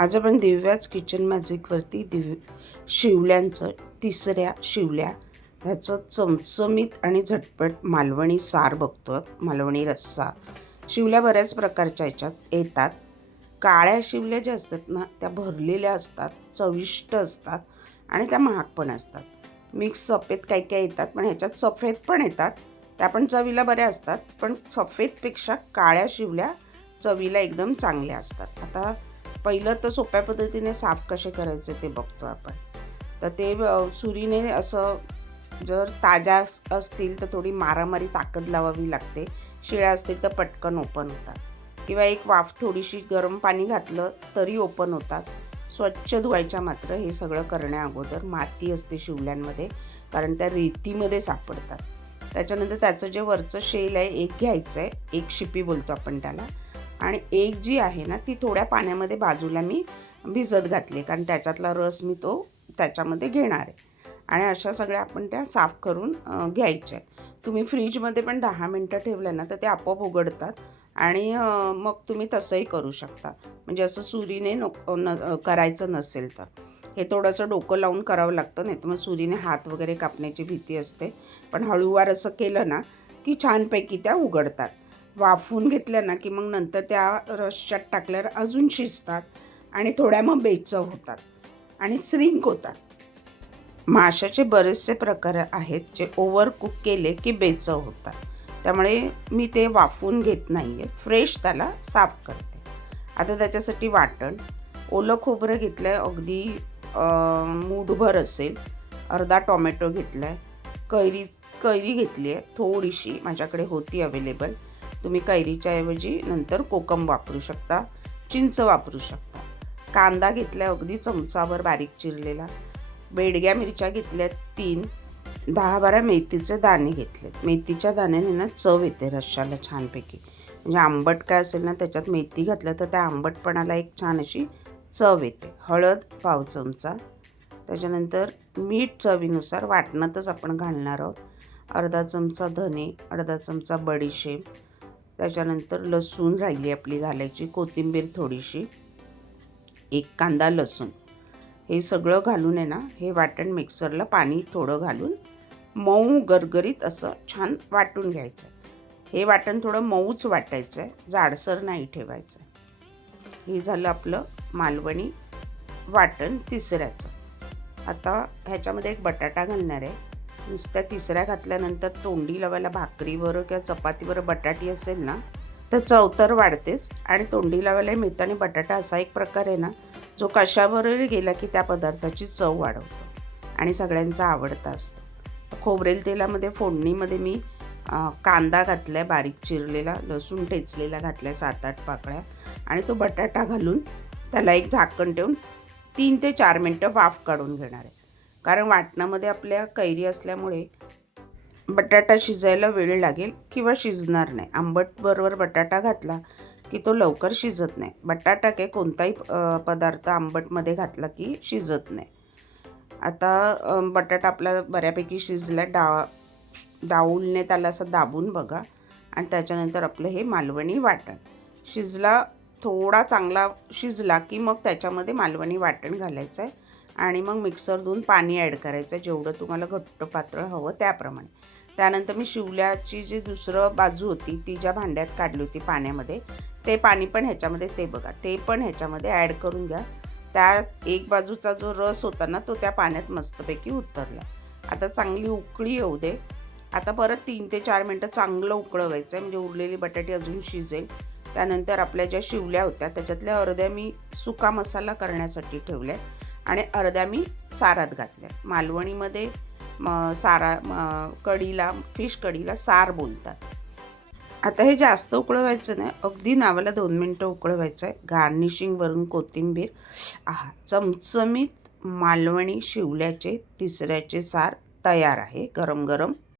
आज आपण दिव्याच किचन मॅजिकवरती शिवल्यांचं तिसऱ्या शिवल्या ह्याचं चमचमीत आणि झटपट मालवणी सार बघतो. मालवणी रस्सा. शिवल्या बऱ्याच प्रकारच्या ह्याच्यात येतात. काळ्या शिवल्या ज्या असतात ना त्या भरलेल्या असतात, चविष्ट असतात आणि त्या महाग पण असतात. मिक्स सफेद काही काही येतात, पण ह्याच्यात सफेद पण येतात, त्या पण चवीला बऱ्या असतात. पण सफेदपेक्षा काळ्या शिवल्या चवीला एकदम चांगल्या असतात. आता पहिलं तर सोप्या पद्धतीने साफ कसे करायचे ते बघतो आपण. तर ते सुरीने असं, जर ताज्या असतील तर थोडी मारामारी ताकद लावावी लागते. शिळ्या असतील तर पटकन ओपन होतात, किंवा एक वाफ थोडीशी गरम पाणी घातलं तरी ओपन होतात. स्वच्छ धुवायच्या मात्र. हे सगळं करण्या अगोदर माती असते शिवल्यांमध्ये, कारण त्या रेतीमध्ये सापडतात. त्याच्यानंतर त्याचं जे वरचं शेल आहे एक घ्यायचं आहे, एक शिपी बोलतो आपण त्याला, आणि एक जी आहे ना ती थोड्या पाण्यामध्ये बाजूला मी भिजत घातली, कारण त्याच्यातला रस मी तो त्याच्यामध्ये घेणार आहे. आणि अशा सगळ्या आपण त्या साफ करून घ्यायच्या आहेत. तुम्ही फ्रीजमध्ये पण 10 मिनटं ठेवलं ना तर ते आपोआप उघडतात. आणि मग तुम्ही तसंही करू शकता, म्हणजे असं सुरीने करायचं नसेल तर. हे थोडंसं डोकं लावून करावं लागतं, नाही तर मग सुरीने हात वगैरे कापण्याची भीती असते. पण हळूवार असं केलं ना की छानपैकी त्या उघडतात. वाफवून घेतल्या ना की मग नंतर त्या रश्श्यात टाकल्यावर अजून शिजतात आणि थोड्या मग बेचव होतात आणि श्रिंक होतात. माशाचे बरेचसे प्रकार आहेत जे ओव्हर कुक केले की बेचव होतात. त्यामुळे मी ते वाफवून घेत नाही आहे, फ्रेश त्याला साफ करते. आता त्याच्यासाठी वाटण. ओलं खोबरं घेतलं आहे, अगदी मूठभर असेल. अर्धा टोमॅटो घेतला आहे. कैरी घेतली आहे थोडीशी, माझ्याकडे होती अवेलेबल. तुम्ही कैरीच्या ऐवजी नंतर कोकम वापरू शकता, चिंच वापरू शकता. कांदा घेतला आहे अगदी चमचाभर बारीक चिरलेला. बेडग्या मिरच्या घेतल्यात 3. 10-12 मेथीचे दाणे घेतलेत. मेथीच्या दाण्याने ना चव येते रश्शाला छानपैकी. म्हणजे आंबट काय असेल ना त्याच्यात मेथी घातलं तर त्या आंबटपणाला एक छान अशी चव येते. हळद 1/2 चमचा. त्याच्यानंतर मीठ चवीनुसार, वाटणातच आपण घालणार आहोत. अर्धा चमचा धने, अर्धा चमचा बडीशेप. त्याच्यानंतर लसूण राहिली आपली घालायची, कोथिंबीर थोडीशी, एक कांदा लसूण. हे सगळं घालून आहे ना हे वाटण मिक्सरला पाणी थोडं घालून मऊ गरगरीत असं छान वाटून घ्यायचं. हे वाटण थोडं मऊच वाटायचं आहे, जाडसर नाही ठेवायचं. हे झालं आपलं मालवणी वाटण तिसऱ्याचं. आता ह्याच्यामध्ये एक बटाटा घालणार आहे. नुसत्या तिसऱ्या घातल्यानंतर तोंडी लावायला भाकरीवर किंवा चपातीवर बटाटी असेल ना तर चव तर वाढतेच, आणि तोंडी लावायला मिळतं. आणि बटाटा असा एक प्रकार आहे ना जो कशावरही गेला की त्या पदार्थाची चव वाढवतो आणि सगळ्यांचा आवडता असतो. खोबरेल तेलामध्ये फोडणीमध्ये मी कांदा घातला आहे बारीक चिरलेला, लसूण ठेचलेला घातला आहे 7-8 पाकळ्या, आणि तो बटाटा घालून त्याला एक झाकण ठेवून 3 ते 4 मिनटं वाफ काढून घेणार आहे. कारण वाटणामध्ये आपल्या कैरी असल्यामुळे बटाटा शिजायला वेळ लागेल किंवा शिजणार नाही. आंबट बरोबर बटाटा घातला की तो लवकर शिजत नाही. बटाटा काय कोणताही पदार्थ आंबटमध्ये घातला की शिजत नाही. आता बटाटा आपला बऱ्यापैकी शिजला. डाऊलने त्याला असं दाबून बघा. आणि त्याच्यानंतर आपलं हे मालवणी वाटण शिजला, थोडा चांगला शिजला की मग त्याच्यामध्ये मालवणी वाटण घालायचं आहे. आणि मग मिक्सर धुवून पाणी ॲड करायचं आहे, जेवढं तुम्हाला घट्ट पातळ हवं त्याप्रमाणे. त्यानंतर मी शिवल्याची जी दुसरं बाजू होती ती ज्या भांड्यात काढली होती पाण्यामध्ये, ते पाणी पण ह्याच्यामध्ये, ते बघा, ते पण ह्याच्यामध्ये ॲड करून घ्या. त्या एक बाजूचा जो रस होता ना तो त्या पाण्यात मस्तपैकी उतरला. आता चांगली उकळी येऊ दे. आता परत 3 ते 4 मिनटं चांगलं उकळवायचं आहे, म्हणजे उरलेली बटाटी अजून शिजेल. त्यानंतर आपल्या ज्या शिवल्या होत्या त्याच्यातल्या अर्ध्या मी सुका मसाला करण्यासाठी ठेवल्या आणि अर्ध्या मी सारात घातल्या. मालवणीमध्ये कढीला, फिश कढीला सार बोलतात. आता हे जास्त उकळवायचं नाही, अगदी नावाला 2 मिनटं उकळवायचं आहे. गार्निशिंग वरून कोथिंबीर. चमचमीत मालवणी शिवल्याचे तिसऱ्याचे सार तयार आहे, गरम गरम.